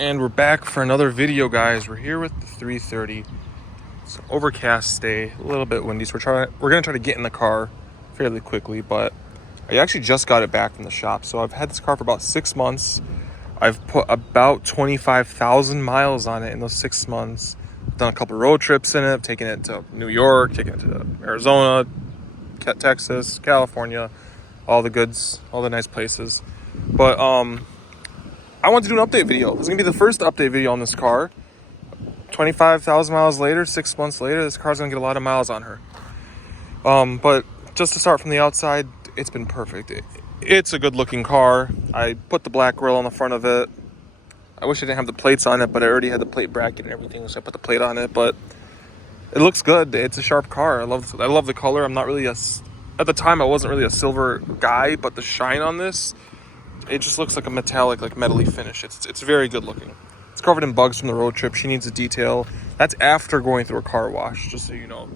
And we're back for another video, guys. We're here with the 330. It's an overcast day, a little bit windy, so we're gonna try to get in the car fairly quickly, but I actually just got it back from the shop. So I've had this car for about 6 months. I've put about 25,000 miles on it in those 6 months. I've done a couple road trips in it, taking it to New York, taking it to Arizona, Texas, California, all the goods, all the nice places. But I want to do an update video. This is gonna be the first update video on this car. 25,000 miles later, 6 months later, this car's gonna get a lot of miles on her. But just to start from the outside, it's been perfect. It's a good looking car. I put the black grille on the front of it. I wish I didn't have the plates on it, but I already had the plate bracket and everything, so I put the plate on it. But it looks good. It's a sharp car. I love the color. I'm not really at the time I wasn't really a silver guy, but the shine on this, it just looks like a metallic, like metally finish. It's very good looking. It's covered in bugs from the road trip. She needs a detail. That's after going through a car wash, just so you know.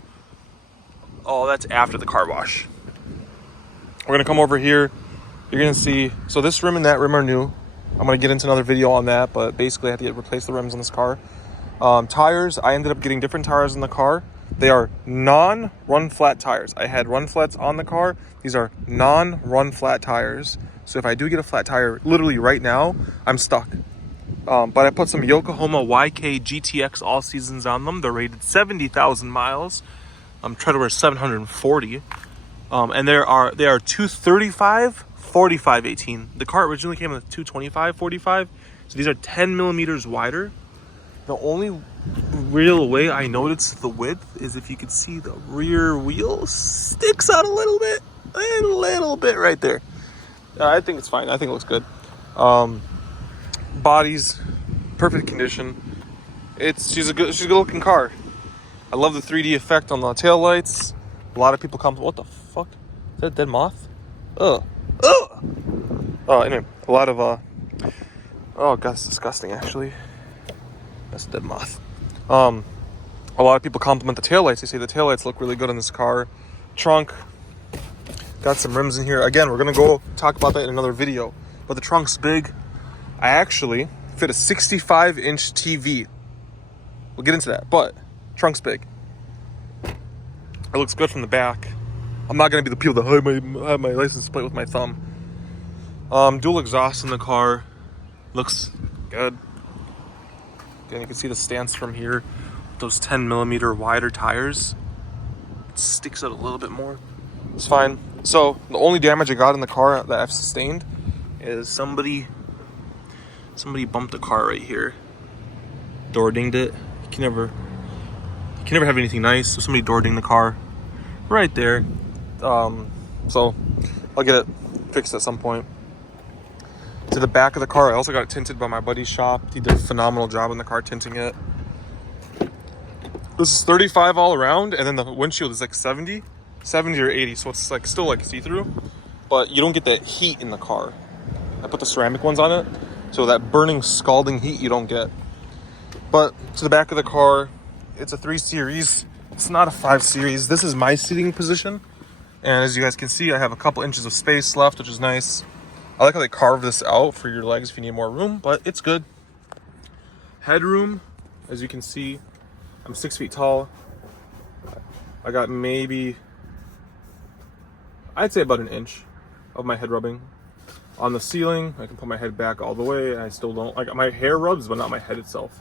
Oh, that's after the car wash. We're gonna come over here. You're gonna see, so this rim and that rim are new. I'm gonna get into another video on that, but basically I had to replace the rims on this car. Tires, I ended up getting different tires in the car. They are non-run flat tires. I had run flats on the car. These are non-run flat tires. So if I do get a flat tire, literally right now, I'm stuck. But I put some Yokohama YK GTX all seasons on them. They're rated 70,000 miles. I'm trying to wear 740. And they are 235, 45, 18. The car originally came with 225, 45. So these are 10 millimeters wider. The only real way I noticed the width is if you could see the rear wheel sticks out a little bit right there. I think it's fine. I think it looks good. Body's perfect condition. She's a good looking car. I love the 3D effect on the tail lights. A lot of people come. What the fuck? Is that a dead moth? Ugh. Anyway, a lot of oh god, it's disgusting actually. That's a dead moth. A lot of people compliment the taillights. They say the taillights look really good on this car. Trunk. Got some rims in here. Again, we're gonna go talk about that in another video. But the trunk's big. I actually fit a 65-inch TV. We'll get into that, but trunk's big. It looks good from the back. I'm not gonna be the people that hide my license plate with my thumb. Dual exhaust in the car. Looks good. Again, you can see the stance from here. Those 10 millimeter wider tires. It sticks out a little bit more. It's fine. So the only damage I got in the car that I've sustained is somebody bumped the car right here. Door dinged it. You can never have anything nice. So somebody door dinged the car right there. So I'll get it fixed at some point. To the back of the car, I also got it tinted by my buddy's shop. He did a phenomenal job in the car tinting it. This is 35 all around, and then the windshield is like 70 or 80, so it's like still like see-through, but you don't get that heat in the car. I put the ceramic ones on it, so that burning, scalding heat you don't get. But to the back of the car, it's a 3 Series. It's not a 5 Series. This is my seating position, and as you guys can see, I have a couple inches of space left, which is nice. I like how they carve this out for your legs if you need more room, but it's good. Headroom, as you can see, I'm 6 feet tall. I got maybe, I'd say about an inch of my head rubbing. On the ceiling, I can put my head back all the way, and I still don't, like, my hair rubs, but not my head itself.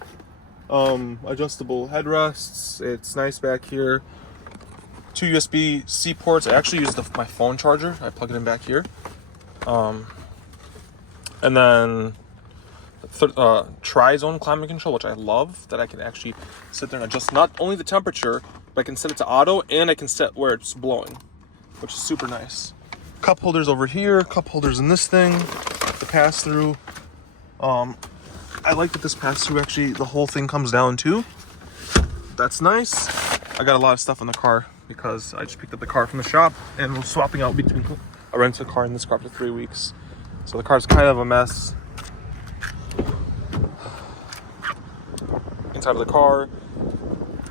Adjustable headrests, it's nice back here. 2 USB-C ports. I actually use my phone charger. I plug it in back here. And then tri-zone climate control, which I love, that I can actually sit there and adjust not only the temperature, but I can set it to auto, and I can set where it's blowing, which is super nice. Cup holders over here, cup holders in this thing, the pass-through. I like that this pass-through actually, the whole thing comes down too. That's nice. I got a lot of stuff in the car because I just picked up the car from the shop and we're swapping out between a rental car and this car for 3 weeks. So the car's kind of a mess. Inside of the car,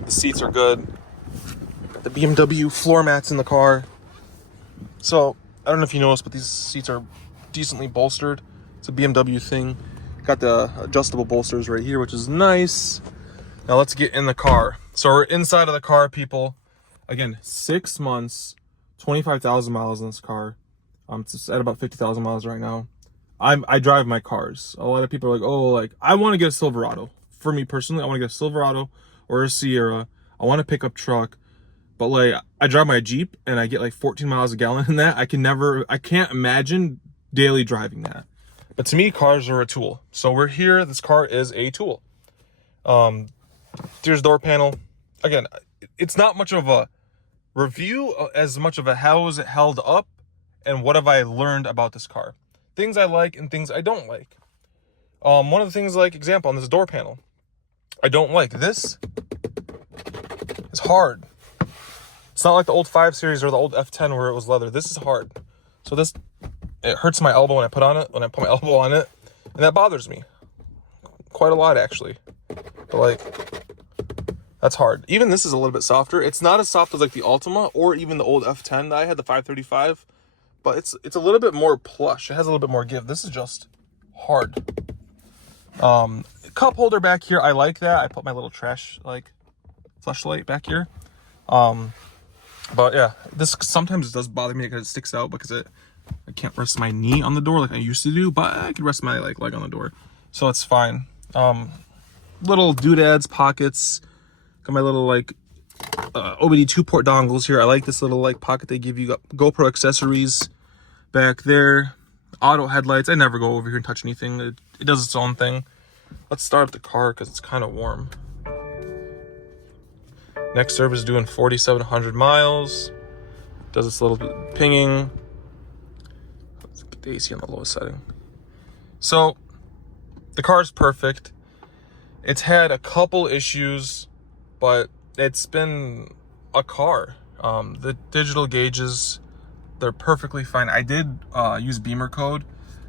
the seats are good. Got the BMW floor mats in the car. So I don't know if you noticed, but these seats are decently bolstered. It's a BMW thing. Got the adjustable bolsters right here, which is nice. Now let's get in the car. So we're inside of the car, people. Again, 6 months, 25,000 miles in this car. It's at about 50,000 miles right now. I drive my cars. A lot of people are like, oh, like, I want to get a Silverado. For me personally, I want to get a Silverado or a Sierra. I want a pickup truck. But like, I drive my Jeep and I get like 14 miles a gallon in that. I can't imagine daily driving that. But to me, cars are a tool. So we're here. This car is a tool. Here's door panel. Again, it's not much of a review as much of a how is it held up and what have I learned about this car. Things I like and things I don't like. One of the things, like example on this door panel, I don't like this. It's hard. It's not like the old 5 Series or the old F10 where it was leather. This is hard. So this, it hurts my elbow when I put my elbow on it, and that bothers me quite a lot actually. But like, that's hard. Even this is a little bit softer. It's not as soft as like the Altima or even the old F10 that I had, the 535, but it's a little bit more plush. It has a little bit more give. This is just hard. Cup holder back here, I like that. I put my little trash like flashlight back here. But yeah, this sometimes it does bother me because it sticks out because I can't rest my knee on the door like I used to do, but I can rest my like leg on the door, so it's fine. Little doodads, pockets. Got my little like OBD 2-port dongles here. I like this little like pocket they give you. Got GoPro accessories back there. Auto headlights. I never go over here and touch anything. It does its own thing. Let's start up the car because it's kind of warm. Next service is doing 4,700 miles. Does its little pinging. Let's get the AC on the lowest setting. So the car is perfect. It's had a couple issues, but it's been a car. The digital gauges, they're perfectly fine. I did use Beamer code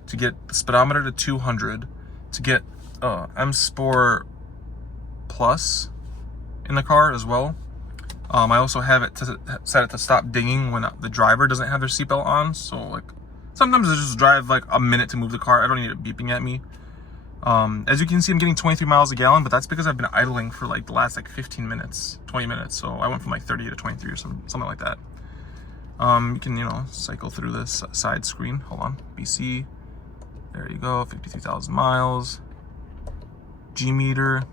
to get the speedometer to 200, to get M Sport Plus in the car as well. I also have it set it to stop dinging when the driver doesn't have their seatbelt on. So like, sometimes I just drive like a minute to move the car. I don't need it beeping at me. As you can see, I'm getting 23 miles a gallon, but that's because I've been idling for like the last like 15 minutes, 20 minutes. So I went from like 30 to 23 or something like that. You can, cycle through this side screen. Hold on, BC. There you go, 53,000 miles. G meter.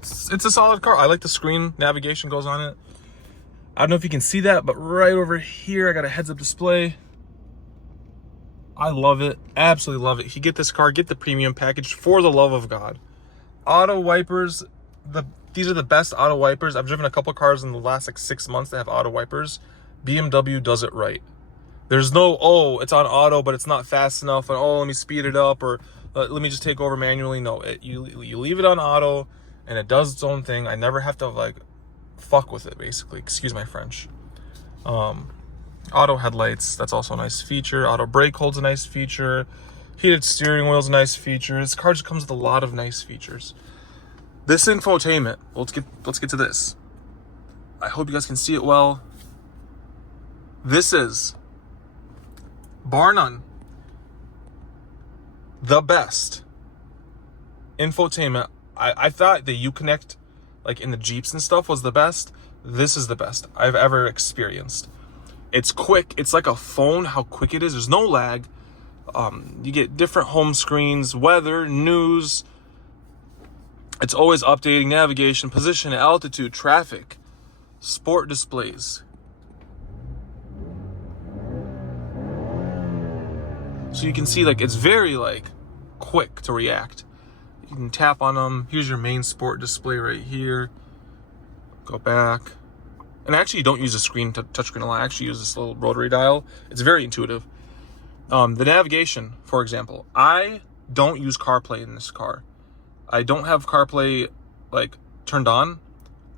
It's a solid car. I like the screen. Navigation goes on it. I don't know if you can see that, but right over here, I got a heads-up display. I love it. Absolutely love it. If you get this car, get the premium package for the love of God. Auto wipers. These are the best auto wipers. I've driven a couple cars in the last like 6 months that have auto wipers. BMW does it right. There's no, oh, it's on auto, but it's not fast enough, and oh, let me speed it up, or let me just take over manually. No, you leave it on auto, and it does its own thing. I never have to like fuck with it, basically. Excuse my French. Auto headlights, that's also a nice feature. Auto brake hold's a nice feature. Heated steering wheel's a nice feature. This car just comes with a lot of nice features. This infotainment, let's get to this. I hope you guys can see it well. This is, bar none, the best infotainment. I thought the Uconnect, like in the Jeeps and stuff, was the best. This is the best I've ever experienced. It's quick. It's like a phone, how quick it is. There's no lag. You get different home screens, weather, news. It's always updating navigation, position, altitude, traffic, sport displays. So you can see like it's very like quick to react. You can tap on them. Here's your main sport display right here. Go back. And actually, you don't use a touchscreen a lot. I actually use this little rotary dial. It's very intuitive. The navigation, for example, I don't use CarPlay in this car. I don't have CarPlay like turned on.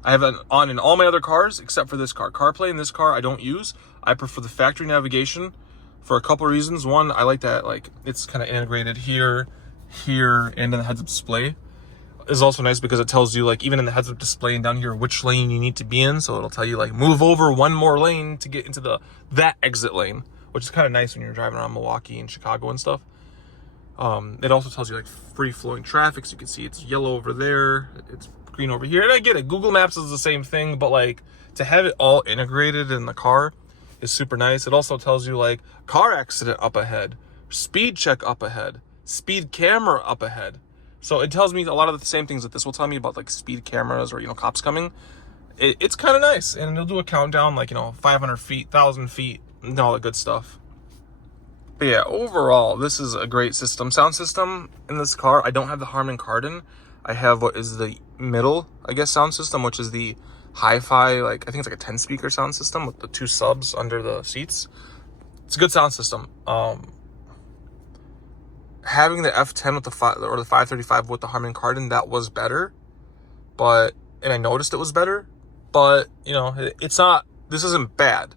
I have it on in all my other cars except for this car. CarPlay in this car I don't use. I prefer the factory navigation for a couple of reasons. One, I like that like it's kind of integrated here, and in the heads-up display. Is also nice because it tells you like even in the heads-up display and down here which lane you need to be in. So it'll tell you like move over one more lane to get into that exit lane, which is kind of nice when you're driving around Milwaukee and Chicago and stuff. It also tells you like free flowing traffic, so you can see it's yellow over there, it's green over here. And I get it, Google Maps is the same thing, but like to have it all integrated in the car is super nice. It also tells you like car accident up ahead, speed check up ahead, speed camera up ahead. So it tells me a lot of the same things that this will tell me about, like speed cameras or, you know, cops coming. It's kind of nice, and it'll do a countdown, like, you know, 500 feet, 1,000 feet, and all that good stuff. But yeah, overall, this is a great system. Sound system in this car, I don't have the Harman Kardon. I have what is the middle, I guess, sound system, which is the hi-fi, like, I think it's like a 10-speaker sound system with the 2 subs under the seats. It's a good sound system. Having the F10 with the 535 with the Harman Kardon, that was better. And I noticed it was better. But, you know, it's not, this isn't bad.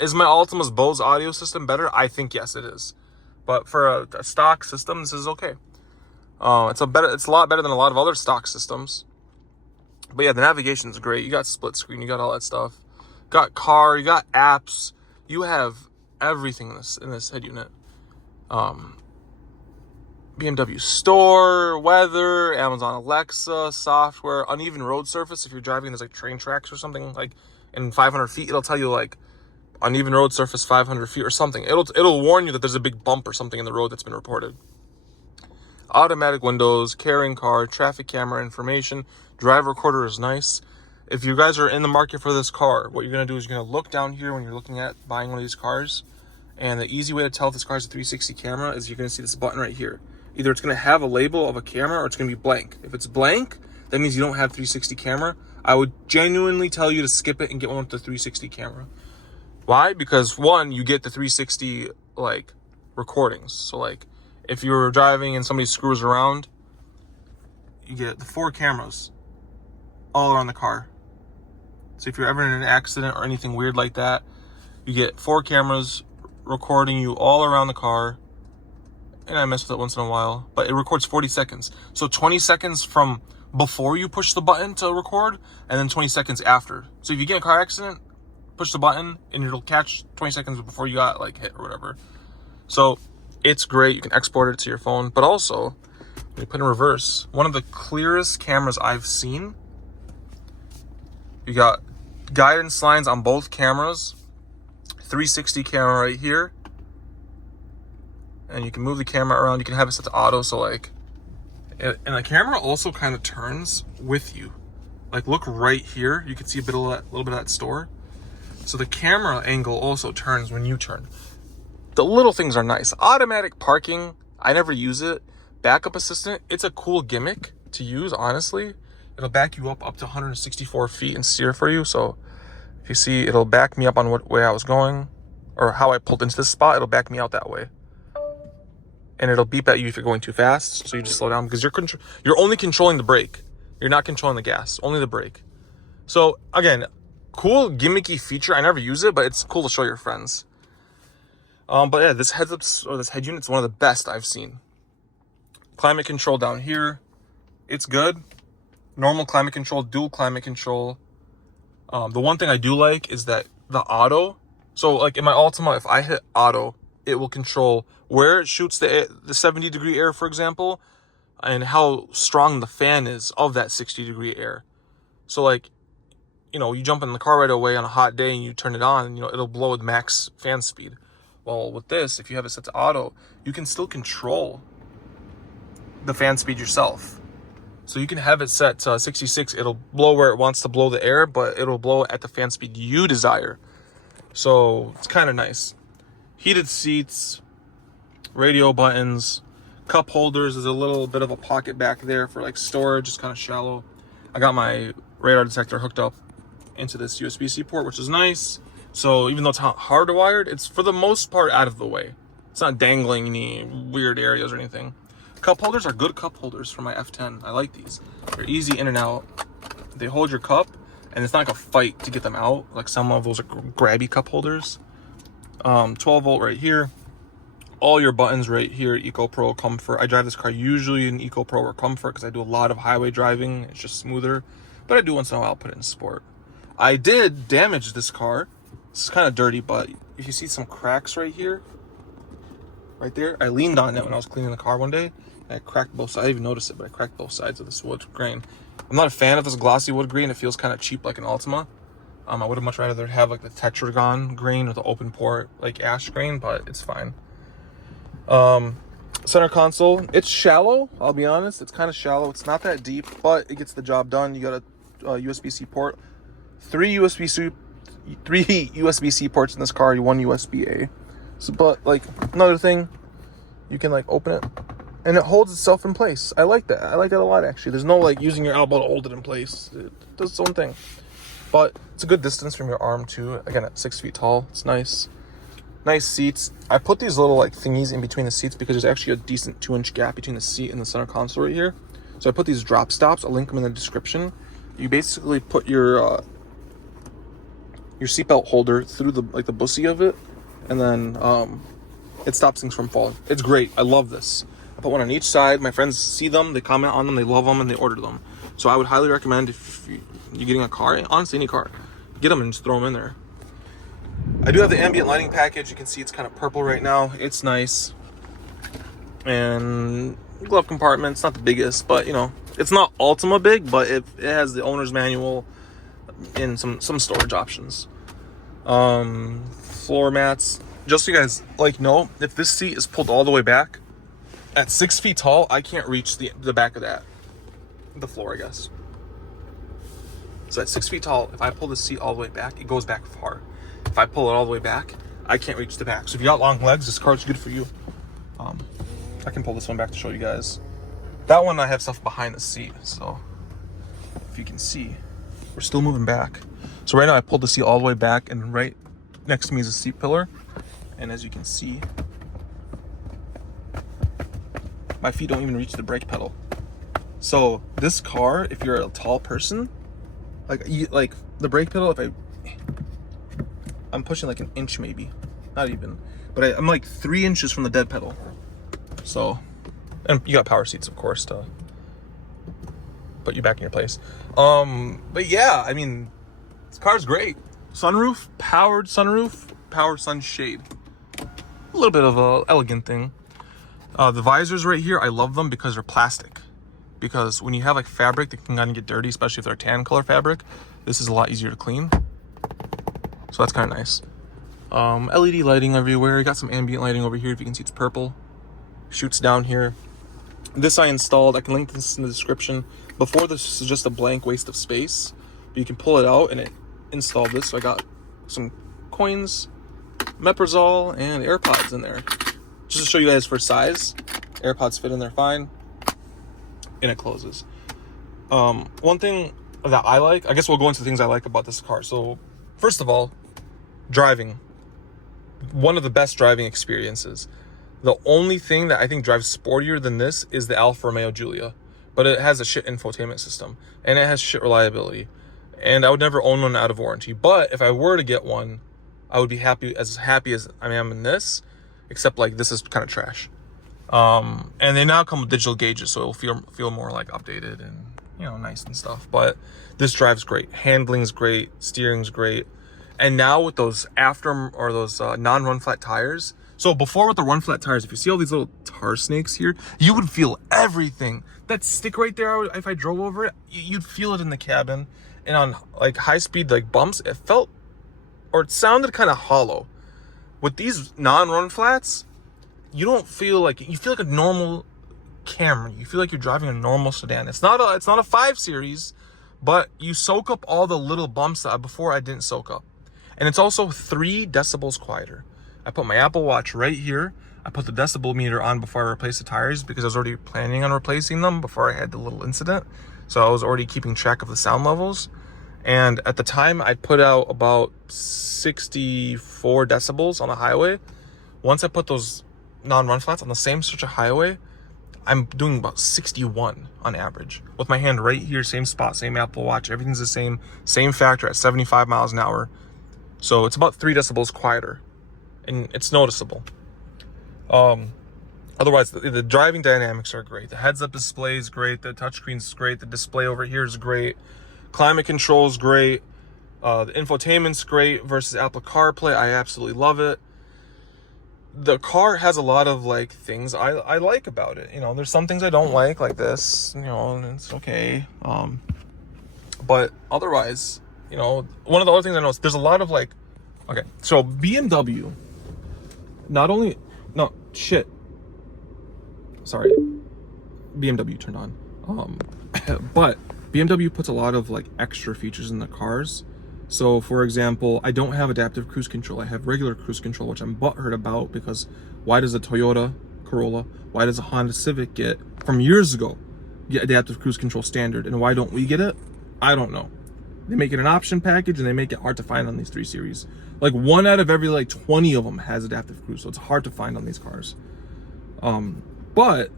Is my Altima's Bose audio system better? I think yes, it is. But for a stock system, this is okay. It's a lot better than a lot of other stock systems. But yeah, the navigation is great. You got split screen, you got all that stuff. Got car, you got apps. You have everything in this head unit. BMW store, weather, Amazon Alexa, software, uneven road surface. If you're driving, there's like train tracks or something, like in 500 feet, it'll tell you like uneven road surface 500 feet or something. It'll warn you that there's a big bump or something in the road that's been reported. Automatic windows, carrying car, traffic camera information, drive recorder is nice. If you guys are in the market for this car, what you're going to do is you're going to look down here when you're looking at buying one of these cars. And the easy way to tell if this car has a 360 camera is you're going to see this button right here. Either it's going to have a label of a camera or it's going to be blank. If it's blank, that means you don't have 360 camera. I would genuinely tell you to skip it and get one with the 360 camera. Why? Because one, you get the 360 like recordings. So like if you're driving and somebody screws around, you get the 4 cameras all around the car. So if you're ever in an accident or anything weird like that, you get 4 cameras recording you all around the car. And I mess with it once in a while, but it records 40 seconds. So 20 seconds from before you push the button to record, and then 20 seconds after. So if you get in a car accident, push the button, and it'll catch 20 seconds before you got like hit or whatever. So it's great. You can export it to your phone, but also when you put in reverse, one of the clearest cameras I've seen. You got guidance lines on both cameras, 360 camera right here. And you can move the camera around. You can have it set to auto. So like, and the camera also kind of turns with you. Like look right here. You can see a little bit of that store. So the camera angle also turns when you turn. The little things are nice. Automatic parking, I never use it. Backup assistant, it's a cool gimmick to use, honestly. It'll back you up to 164 feet and steer for you. So if you see, it'll back me up on what way I was going or how I pulled into this spot. It'll back me out that way. And it'll beep at you if you're going too fast. So you just slow down because you're only controlling the brake. You're not controlling the gas, only the brake. So again, cool gimmicky feature. I never use it, but it's cool to show your friends. But yeah, this head unit's one of the best I've seen. Climate control down here, it's good. Normal climate control, dual climate control. The one thing I do like is that the auto. So like in my Altima, if I hit auto, it will control where it shoots the 70-degree air, for example, and how strong the fan is of that 60-degree air. So like, you know, you jump in the car right away on a hot day and you turn it on, you know, it'll blow with max fan speed. Well, with this, if you have it set to auto, you can still control the fan speed yourself. So you can have it set to 66. It'll blow where it wants to blow the air, but it'll blow at the fan speed you desire. So it's kind of nice. Heated seats, radio buttons, cup holders. There's a little bit of a pocket back there for like storage. It's kind of shallow. I got my radar detector hooked up into this USB-C port, which is nice. So even though it's hardwired, it's for the most part out of the way. It's not dangling any weird areas or anything. Cup holders are good cup holders for my F10. I like these. They're easy in and out. They hold your cup, and it's not like a fight to get them out. Like some of those are grabby cup holders. 12 volt right here. All your buttons right here. Eco Pro, Comfort. I drive this car usually in Eco Pro or Comfort because I do a lot of highway driving. It's just smoother. But I do once in a while put it in Sport. I did damage this car. It's kind of dirty, but if you see some cracks right here, right there. I leaned on it when I was cleaning the car one day. I cracked both sides. I didn't even notice it, but I cracked both sides of this wood grain. I'm not a fan of this glossy wood grain. It feels kind of cheap like an Altima. I would have much rather have like the tetragon grain or the open pore like ash grain, but it's fine. Center console, it's shallow, I'll be honest. It's kind of shallow. It's not that deep, but it gets the job done. You got a USB-C port, three USB-C ports in this car, one USB-A. So, but like another thing, you can like open it and it holds itself in place. I like that. I like that a lot, actually. There's no like using your elbow to hold it in place. It does its own thing. But it's a good distance from your arm too. Again, at 6 feet tall, it's nice. Nice seats. I put these little like thingies in between the seats because there's actually a decent 2-inch gap between the seat and the center console right here. So I put these drop stops. I'll link them in the description. You basically put your seatbelt holder through the bussy of it, and then it stops things from falling. It's great. I love this. I put one on each side. My friends see them, they comment on them, they love them, and they order them. So I would highly recommend, if you're getting a car, honestly any car, get them and just throw them in there. I do have the ambient lighting package. You can see it's kind of purple right now. It's nice. And glove compartment, it's not the biggest, but you know, it's not Ultima big, but it has the owner's manual and some storage options. Floor mats. Just so you guys know, if this seat is pulled all the way back, at 6 feet tall, I can't reach the back of that. The floor, I guess. So at 6 feet tall, if I pull the seat all the way back, it goes back far. If I pull it all the way back, I can't reach the back. So if you got long legs, this car's good for you. I can pull this one back to show you guys. That one I have stuff behind the seat, so if you can see, we're still moving back. So right now I pulled the seat all the way back, and right next to me is a seat pillar. And as you can see, my feet don't even reach the brake pedal. So this car, if you're a tall person, like the brake pedal, I'm pushing like an inch maybe, not even, but I'm like 3 inches from the dead pedal. So, and you got power seats, of course, to put you back in your place. But yeah, I mean, this car's great. Sunroof, powered sunroof, power sunshade. A little bit of a elegant thing. The visors right here, I love them because they're plastic. Because when you have like fabric that can kind of get dirty, especially if they're tan color fabric, this is a lot easier to clean. So that's kind of nice. LED lighting everywhere. You got some ambient lighting over here. If you can see, it's purple. Shoots down here. This I installed. I can link this in the description. Before, this was just a blank waste of space. But you can pull it out and it installed this. So I got some coins, Meprazole, and AirPods in there. Just to show you guys for size. AirPods fit in there fine. And it closes. One thing that I like, I guess we'll go into things I like about this car. So first of all, driving. One of the best driving experiences. The only thing that I think drives sportier than this is the Alfa Romeo Giulia. But it has a shit infotainment system. And it has shit reliability. And I would never own one out of warranty. But if I were to get one, I would be as happy as I am in this. Except like this is kind of trash. And they now come with digital gauges, so it'll feel more like updated and, you know, nice and stuff. But this drives great. Handling's great. Steering's great. And now with those non-run flat tires. So before with the run flat tires, if you see all these little tar snakes here, you would feel everything. That stick right there, if I drove over it, you'd feel it in the cabin. And on like high speed like bumps, it sounded kind of hollow. With these non-run flats, you feel like a normal Camry. You feel like you're driving a normal sedan. It's not a 5 Series, but you soak up all the little bumps that before I didn't soak up. And it's also 3 decibels quieter. I put my Apple Watch right here. I put the decibel meter on before I replaced the tires because I was already planning on replacing them before I had the little incident. So I was already keeping track of the sound levels. And at the time, I put out about 64 decibels on the highway. Once I put those non-run flats on the same stretch of highway, I'm doing about 61 on average. With my hand right here, same spot, same Apple Watch, everything's the same factor at 75 miles an hour. So it's about 3 decibels quieter, and it's noticeable. Otherwise, the driving dynamics are great. The heads-up display is great. The touchscreen is great. The display over here is great. Climate control is great. The infotainment's great versus Apple CarPlay. I absolutely love it. the car has a lot of like things I like about it. You know, there's some things I don't like this, you know, and it's okay. But otherwise, you know, one of the other things I noticed, there's a lot of like, okay, so BMW, not only, no, shit. Sorry, BMW turned on. But BMW puts a lot of like extra features in the cars. So for example, I don't have adaptive cruise control. I have regular cruise control, which I'm butthurt about, because why does a Toyota Corolla, why does a Honda Civic get, from years ago, get adaptive cruise control standard, and why don't we get it? I don't know. They make it an option package, and they make it hard to find on these 3 Series. Like 1 out of every like 20 of them has adaptive cruise, so it's hard to find on these cars. But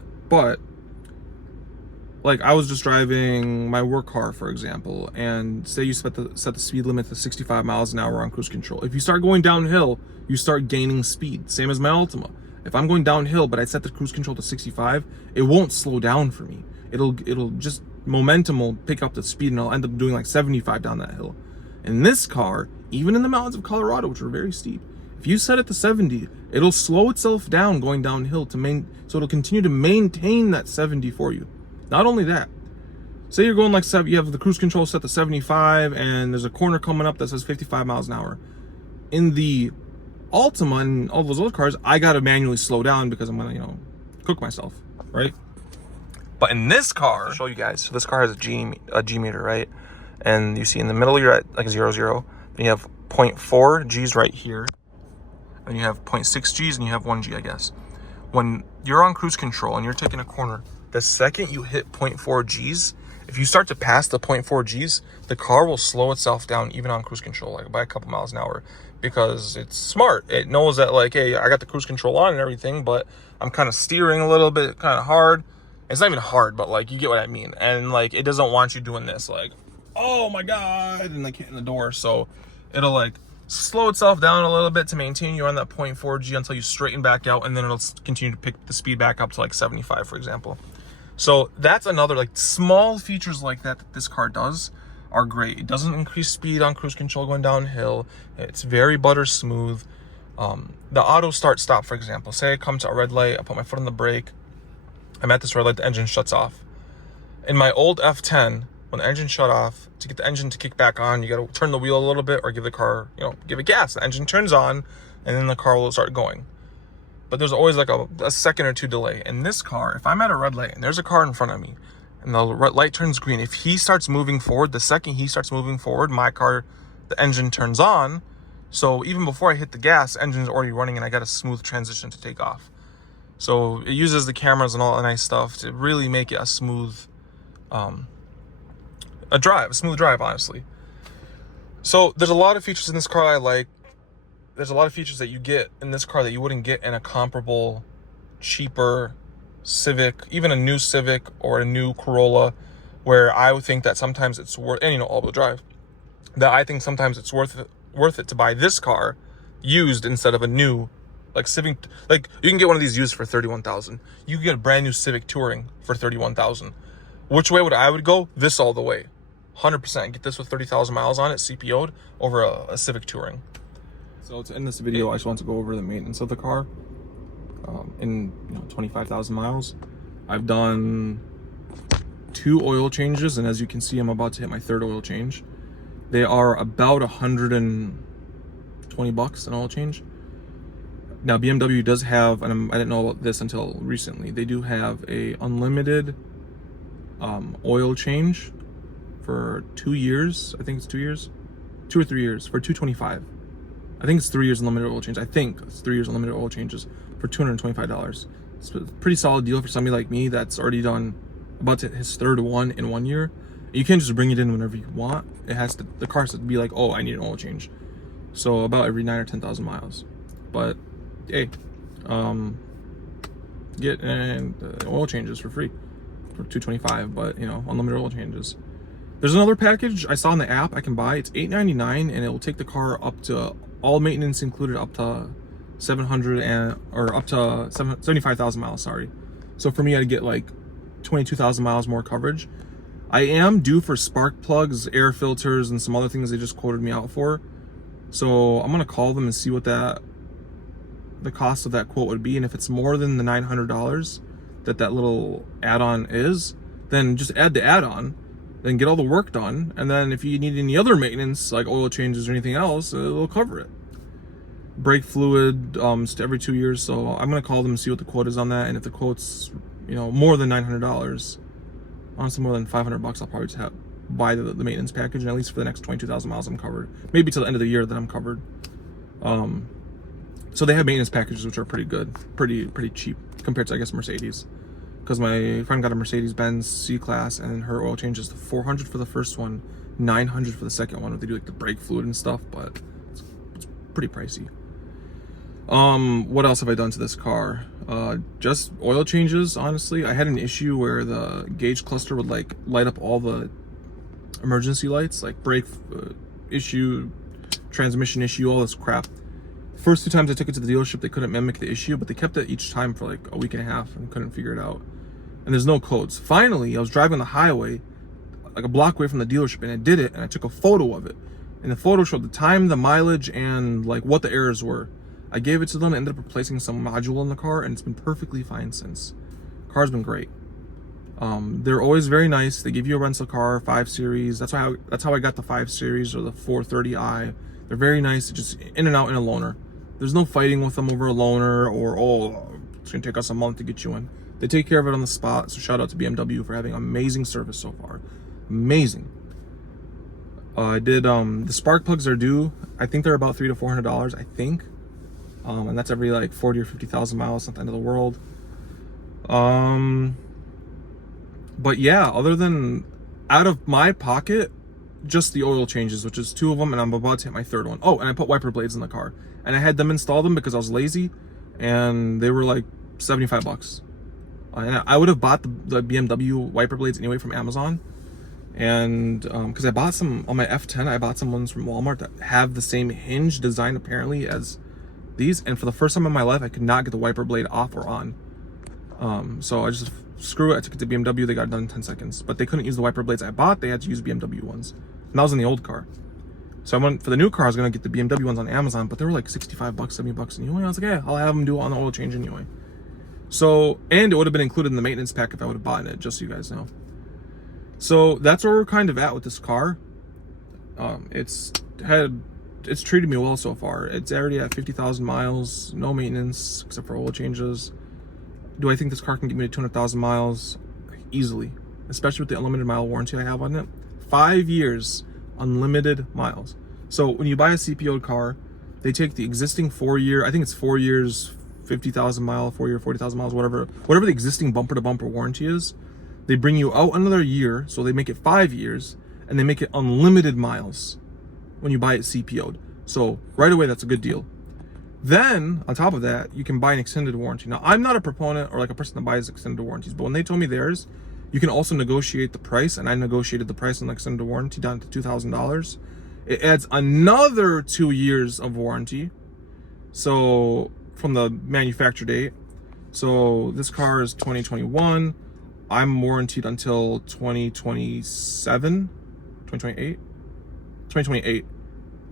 like I was just driving my work car, for example, and say you set the speed limit to 65 miles an hour on cruise control. If you start going downhill, you start gaining speed. Same as my Altima. If I'm going downhill, but I set the cruise control to 65, it won't slow down for me. It'll just, momentum will pick up the speed, and I'll end up doing like 75 down that hill. In this car, even in the mountains of Colorado, which are very steep, if you set it to 70, it'll slow itself down going downhill so it'll continue to maintain that 70 for you. Not only that, say you're going like 7, you have the cruise control set to 75, and there's a corner coming up that says 55 miles an hour. In the Altima and all those other cars, I gotta manually slow down because I'm gonna, you know, cook myself, right? But in this car, I'll show you guys. So this car has a G meter, right? And you see in the middle you're at like 0, 0. Then you have 0.4 G's right here. And you have 0.6 G's, and you have 1 G, I guess. When you're on cruise control and you're taking a corner, the second you hit 0.4 G's, if you start to pass the 0.4 G's, the car will slow itself down even on cruise control, like by a couple miles an hour, because it's smart. It knows that like, hey, I got the cruise control on and everything, but I'm kind of steering a little bit, kind of hard. It's not even hard, but like, you get what I mean. And like, it doesn't want you doing this, like, oh my God, and like hitting the door. So it'll like slow itself down a little bit to maintain you on that 0.4 G until you straighten back out, and then it'll continue to pick the speed back up to like 75, for example. So that's another, like, small features like that this car does are great. It doesn't increase speed on cruise control going downhill. It's very butter smooth. The auto start stop, for example, say I come to a red light, I put my foot on the brake, I'm at this red light, the engine shuts off. In my old F10, when the engine shut off, to get the engine to kick back on, you got to turn the wheel a little bit or give the car, you know, give it gas. The engine turns on, and then the car will start going. But there's always like a second or two delay. In this car, if I'm at a red light and there's a car in front of me and the red light turns green, if he starts moving forward, the second he starts moving forward, my car, the engine turns on. So even before I hit the gas, the engine's already running, and I got a smooth transition to take off. So it uses the cameras and all that nice stuff to really make it a smooth, a smooth drive, honestly. So there's a lot of features in this car I like. There's a lot of features that you get in this car that you wouldn't get in a comparable, cheaper Civic, even a new Civic or a new Corolla, where I would think that sometimes it's worth, and you know, all-wheel drive, that I think sometimes it's worth it to buy this car used instead of a new, like Civic. Like, you can get one of these used for $31,000. You can get a brand new Civic Touring for $31,000. Which way would I go? This all the way, 100%. Get this with 30,000 miles on it, CPO'd, over a Civic Touring. So to end this video, I just want to go over the maintenance of the car. In 25,000 miles, I've done 2 oil changes, and as you can see, I'm about to hit my 3rd oil change. They are about $120 an oil change. Now BMW does have, and I didn't know about this until recently, they do have a unlimited oil change for 2 years. I think it's 2 years, 2 or 3 years, for $225. I think it's 3 years unlimited oil change. I think it's 3 years unlimited oil changes for $225. It's a pretty solid deal for somebody like me that's already done about to his 3rd one in 1 year. You can't just bring it in whenever you want. It has to, the car has to be like, oh, I need an oil change. So about every 9 or 10,000 miles. But hey, get oil changes for free for $225. But you know, unlimited oil changes. There's another package I saw in the app I can buy. It's $8.99, and it will take the car up to, all maintenance included, up to 75,000 miles, sorry. So for me, I'd get like 22,000 miles more coverage. I am due for spark plugs, air filters, and some other things they just quoted me out for. So I'm gonna call them and see what that the cost of that quote would be, and if it's more than the $900 that little add-on is, then just add the add-on, then get all the work done, and then if you need any other maintenance like oil changes or anything else, it'll cover it. Brake fluid every 2 years. So I'm gonna call them and see what the quote is on that, and if the quote's more than $900, honestly more than $500, I'll probably just buy the maintenance package, and at least for the next 22,000 miles I'm covered. Maybe till the end of the year that I'm covered. So they have maintenance packages which are pretty good, pretty cheap compared to, I guess, Mercedes. Because my friend got a Mercedes-Benz C-Class, and her oil change is $400 for the first one, $900 for the second one, if they do like the brake fluid and stuff, but it's pretty pricey. What else have I done to this car? Just oil changes, honestly. I had an issue where the gauge cluster would like light up all the emergency lights, like brake issue, transmission issue, all this crap. First 2 times I took it to the dealership, they couldn't mimic the issue, but they kept it each time for like a week and a half and couldn't figure it out. And there's no codes. Finally, I was driving the highway, like a block away from the dealership, and I did it, and I took a photo of it. And the photo showed the time, the mileage, and like what the errors were. I gave it to them, ended up replacing some module in the car, and it's been perfectly fine since. Car's been great. They're always very nice. They give you a rental car, 5 Series. That's how I got the 5 Series or the 430i. They're very nice, just in and out in a loaner. There's no fighting with them over a loaner or, oh, it's gonna take us a month to get you in. They take care of it on the spot, so shout out to BMW for having amazing service so far. Amazing. I did, the spark plugs are due. I think they're about $300 to $400, I think. And that's every like 40 or 50,000 miles, not the end of the world. But yeah, other than out of my pocket, just the oil changes, which is 2 of them, and I'm about to hit my 3rd one. Oh, and I put wiper blades in the car, and I had them install them because I was lazy, and they were like $75. And I would have bought the BMW wiper blades anyway from Amazon, and because I bought some on my F10, I bought some ones from Walmart that have the same hinge design apparently as these, and for the first time in my life, I could not get the wiper blade off or on. So I just screw it. I took it to BMW. They got it done in 10 seconds, but they couldn't use the wiper blades I bought. They had to use BMW ones, and that was in the old car. So I went for the new car. I was gonna get the BMW ones on Amazon, but they were like $65, $70 anyway. I was like, yeah, I'll have them do it on the oil change anyway. So, and it would have been included in the maintenance pack if I would have bought it, just so you guys know. So that's where we're kind of at with this car. It's treated me well so far. It's already at 50,000 miles, no maintenance except for oil changes. Do I think this car can get me to 200,000 miles? Easily, especially with the unlimited mile warranty I have on it. 5 years, unlimited miles. So when you buy a CPO'd car, they take the existing 4-year, I think it's 4 years, 50,000 mile, 4 year, 40,000 miles, whatever the existing bumper to bumper warranty is. They bring you out another year, so they make it 5 years, and they make it unlimited miles when you buy it CPO'd. So right away, that's a good deal. Then on top of that, you can buy an extended warranty. Now, I'm not a proponent or like a person that buys extended warranties, but when they told me theirs, you can also negotiate the price, and I negotiated the price on the extended warranty down to $2,000. It adds another 2 years of warranty, so from the manufacture date. So this car is 2021. I'm warranted until 2027, 2028, 2028.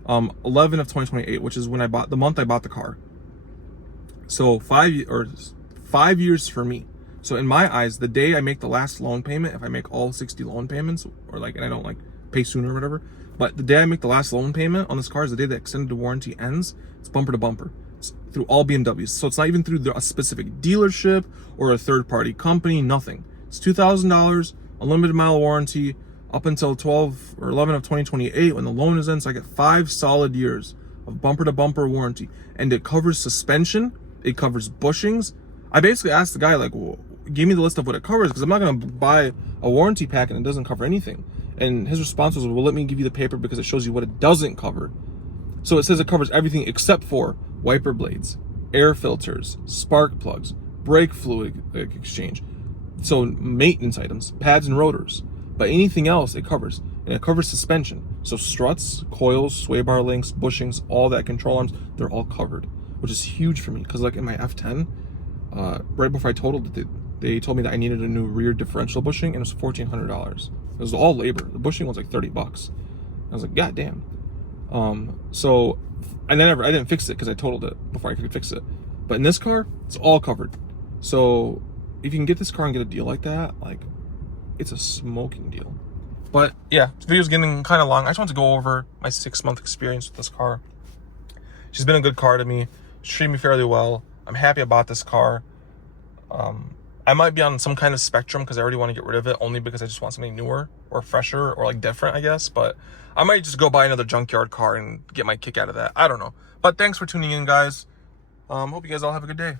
11 of 2028, which is when I bought, the month I bought the car. So 5 years for me. So in my eyes, the day I make the last loan payment, if I make all 60 loan payments, or like, and I don't like pay sooner or whatever, but the day I make the last loan payment on this car is the day the extended warranty ends. It's bumper to bumper. It's through all BMWs. So it's not even through a specific dealership or a third party company, nothing. It's $2,000, unlimited mile warranty, up until 12 or 11 of 2028 when the loan is in. So I get 5 solid years of bumper to bumper warranty, and it covers suspension, it covers bushings. I basically asked the guy, like, well, give me the list of what it covers, because I'm not going to buy a warranty pack and it doesn't cover anything. And his response was, well, let me give you the paper because it shows you what it doesn't cover. So it says it covers everything except for wiper blades, air filters, spark plugs, brake fluid exchange, so maintenance items, pads and rotors. But anything else it covers, and it covers suspension. So struts, coils, sway bar links, bushings, all that, control arms, they're all covered, which is huge for me. Because like in my F10, right before I totaled it, they told me that I needed a new rear differential bushing, and it was $1,400. It was all labor. The bushing was like $30. I was like, God damn. So, and then I didn't fix it because I totaled it before I could fix it. But in this car, it's all covered. So if you can get this car and get a deal like that, like, it's a smoking deal. But yeah, this video's getting kind of long. I just want to go over my 6-month experience with this car. She's been a good car to me. She's treated me fairly well. I'm happy about this car. I might be on some kind of spectrum because I already want to get rid of it, only because I just want something newer or fresher or like different, I guess. But I might just go buy another junkyard car and get my kick out of that. I don't know. But thanks for tuning in, guys. Hope you guys all have a good day.